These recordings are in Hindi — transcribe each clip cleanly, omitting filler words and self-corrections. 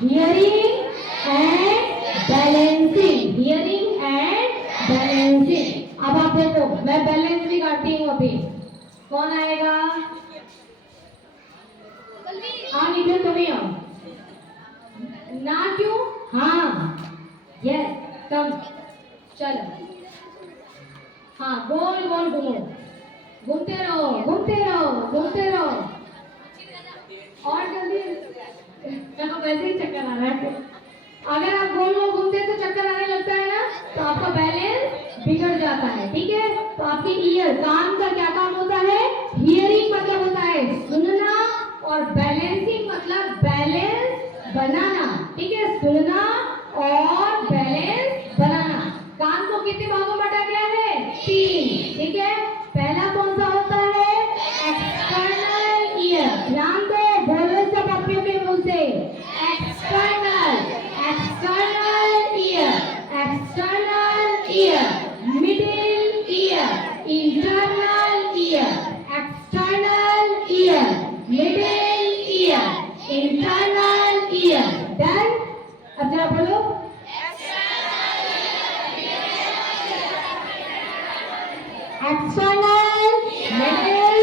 Hearing and balancing, hearing and balancing. अब आप देखो मैं बैलेंस भी काटती हूँ अभी। कौन आएगा? हाँ निखिल तुम ही आओ ना, क्यों? हाँ यस कम, चलो हाँ गोल गोल घूमो, घूमते रहो घूमते रहो घूमते रहो और जल्दी। वैसे ही चक्कर आ रहा है। अगर आप गोल गोल घूमते तो चक्कर आने लगता है ना, तो आपका बैलेंस बिगड़ जाता है। ठीक है, तो आपकी ईयर, कान का क्या काम होता है? हियरिंग मतलब होता है सुनना, और बैलेंसिंग मतलब बैलेंस बनाना। ठीक है, सुनना और बैलेंस बनाना। कान को कितने भागों में बांटा गया है? 3। ठीक है, पहला कौन सा होता है? External ear. ध्यान दो, बोलो सब अपने अपने मुंह से। External, external ear, external ear, middle ear, internal ear, external ear, middle ear, internal ear. Done? अब जरा बोलो। External, middle,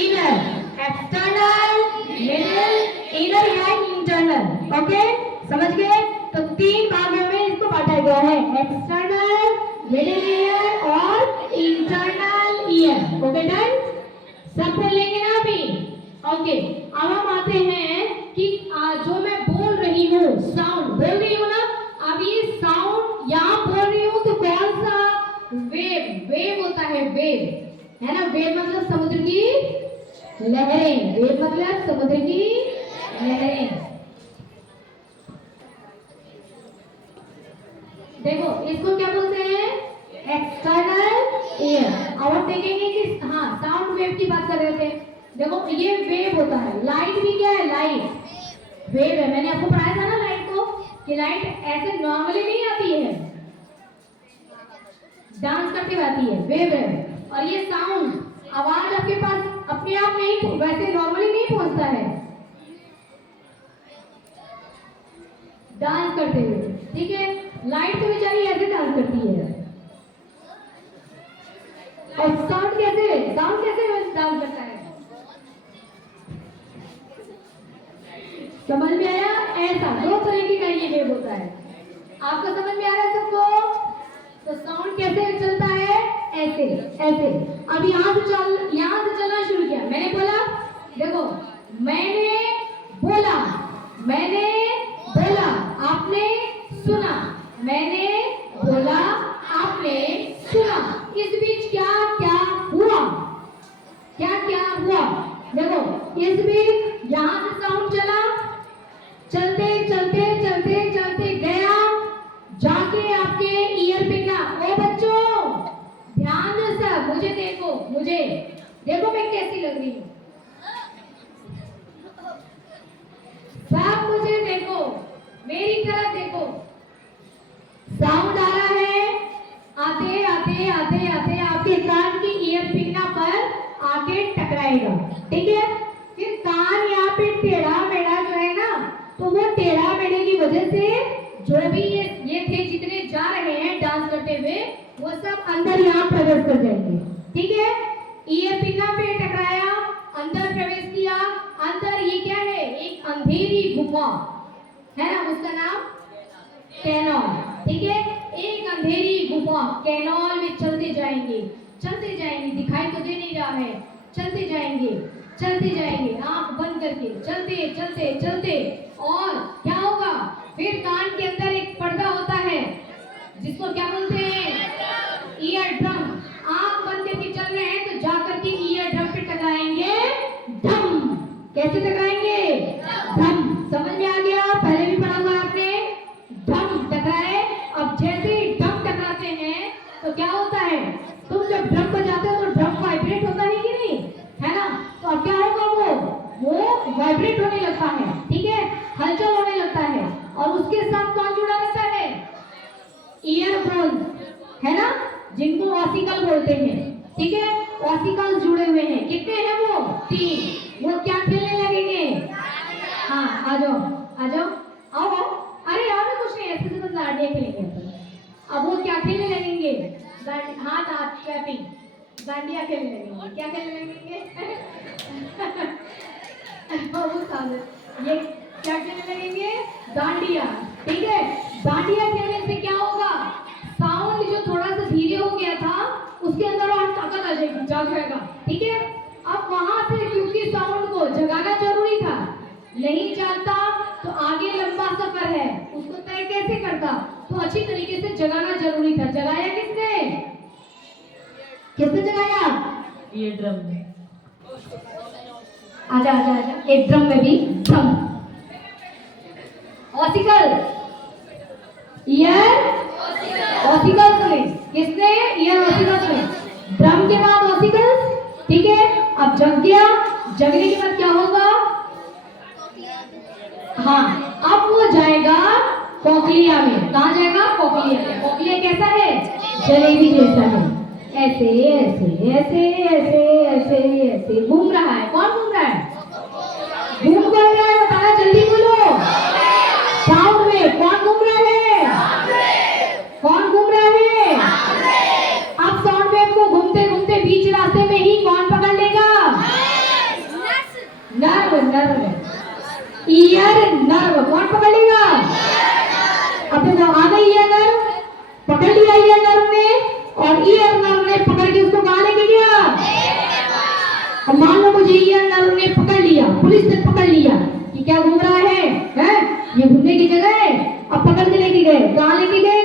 inner, external, middle, inner and internal. Okay, समझ गए? तो 3 भागों में इसको बांटा गया है, एक्सटर्नल, मिडिल ईयर और इंटरनल ईयर। Okay done? सब पढ़ लेंगे ना अभी? ओके, अब हम आते हैं कि जो मैं बोल रही हूँ, साउंड बोल रही हूँ ना, अब ये साउंड यहाँ बोल रही हूँ तो कौन सा वेव? वेव होता है वेव, है ना? वेव मतलब समुद्र की लहरें, वेव मतलब समुद्र की लहरें। देखो इसको क्या बोलते हैं? External ear. अब हम देखेंगे कि हाँ साउंड वेव की बात कर रहे थे। देखो ये वेव होता है, लाइट भी क्या है? लाइट वेव है। मैंने आपको पढ़ाया था ना लाइट को, कि लाइट ऐसे नॉर्मली नहीं आती है, डांस करके आती है, वेव है। और ये साउंड, आवाज आपके पास अपने आप नहीं, वैसे नॉर्मली नहीं पहुंचता है, डांस करते हुए। ठीक है, लाइट तो बेचारी ऐसे डांस करती है। और साउंड कैसे, साउंड कैसे डांस करता है? समझ में आया? ऐसा 2 तरीके का ये वेव होता है। आपको समझ में आ रहा है सबको? तो साउंड कैसे चलता है? ऐसे ऐसे। अब यहाँ से चलना शुरू किया। मैंने बोला, देखो मैंने बोला, मैंने बोला, आपने सुना, मैंने बोला, आपने सुना। इस बीच क्या क्या हुआ? क्या क्या हुआ? देखो इस बीच यहाँ से साउंड चला, चलते चलते चलते चलते गया, जाके आपके ईयर पे ना। ओ बच्चों ध्यान दो सब, मुझे देखो, मुझे देखो मैं कैसी लग रही हूँ, सब मुझे देखो, मेरी तरफ देखो। साउंड आ रहा है, आते आते आते आते आपके कान की ईयर पिन्ना पर आके टकराएगा। ठीक है, फिर कान यहाँ पे टेढ़ा मेढ़ा जो है ना, तो वो टेढ़ा मेढ़े की वजह से जो भी ये थे जितने जा रहे हैं डांस करते हुए, वो सब अंदर यहाँ प्रवेश कर जाएंगे। ठीक है, ईयर पिन्ना पे टकराया, अंदर प्रवेश किया। अंदर ये क्या है? एक अंधेरी गुफा है ना, उसका नाम कैनॉल। ठीक है, एक अंधेरी गुफा, कैनॉल में चलते जाएंगे, चलते जाएंगे, दिखाई तो दे नहीं रहा है, चलते जाएंगे, चलते जाएंगे, आंख बंद करके चलते चलते चलते। और क्या होगा? फिर कान के अंदर एक पर्दा होता है जिसको क्या बोलते हैं? Ear drum. आंख बंद करके चल रहे हैं तो जाकर के ईयर ड्रम पे टकराएंगे, ढम। कैसे टकराएंगे? ढम। समझ में आ गया? पहले भी पढ़ा हुआ आपने, ढम टकराए। अब जैसे ही ढम टकराते हैं तो क्या होता है? तुम जब ड्रम बजाते हो तो ड्रम वाइब्रेट होता है कि नहीं, है ना? तो अब क्या होगा? वो वाइब्रेट होने लगता है। ठीक है, हलचल होने लगता है। और उसके साथ कौन जुड़ा रहता है? ईयरफोन, है ना, जिनको ऑसिकल बोलते हैं। ठीक है, ऑसिकल जुड़े हुए हैं। कितने हैं वो? 3। वो क्या खेलने लगेंगे? हाँ आ जाओ, आ जाओ, आओ खेलने लगेंगे? हाथ हाथ क्लैपिंग, डांडिया खेलने लगेंगे। क्या खेलने लगेंगे? ये क्या खेलने लगेंगे? डांडिया। ठीक है, डांडिया खेलने से क्या होगा? साउंड जो थोड़ा सा धीरे हो गया था उसके अंदर और ताकत आ जाएगी, जाग जाएगा। ठीक है, अब वहां से क्योंकि साउंड को जगाना जरूरी था, नहीं जानता तो आगे लंबा सफर है, उसको तय कैसे करता? तो अच्छी तरीके से जगाना जरूरी था। जगाया किसने? किसने जगाया? ये ड्रम में। आजा आजा आजा, एक ड्रम में भी ड्रम। ऑसिकल, ईयर ऑसिकल्स में किसने? ईयर ऑसिकल्स में। ड्रम के बाद ऑसिकल्स। ठीक है, अब जग गया, जगने के बाद क्या होगा? हाँ, अब वो जाएगा कोक्लिया में। कहाँ जाएगा? कोक्लिया में। कोक्लिया कैसा है? जलेबी जैसा है, ऐसे ऐसे ऐसे ऐसे ऐसे ऐसे घूम रहा है। कौन घूम रहा है? घूम कौन रहा है? बताना जल्दी बोलो। साउंड में कौन घूम रहा है? कौन घूम रहा है? अब साउंड वेव को घूमते घूमते बीच रास्ते में ही कौन पकड़ लेगा? Nerve, nerve, year nerve. कौन पकड़ लेगा? अब देखो आ गई ईयर नर्व, पकड़ लिया ईयर नर्व ने, और ईयर नर्व ने पकड़ के उसको कहाँ लेके गया? अब मान लो मुझे ईयर नर्व ने पकड़ लिया, पुलिस ने पकड़ लिया कि क्या घूम रहा है, हैं? ये घूमने की जगह है। अब पकड़ के लेके गए, कहाँ लेके गए?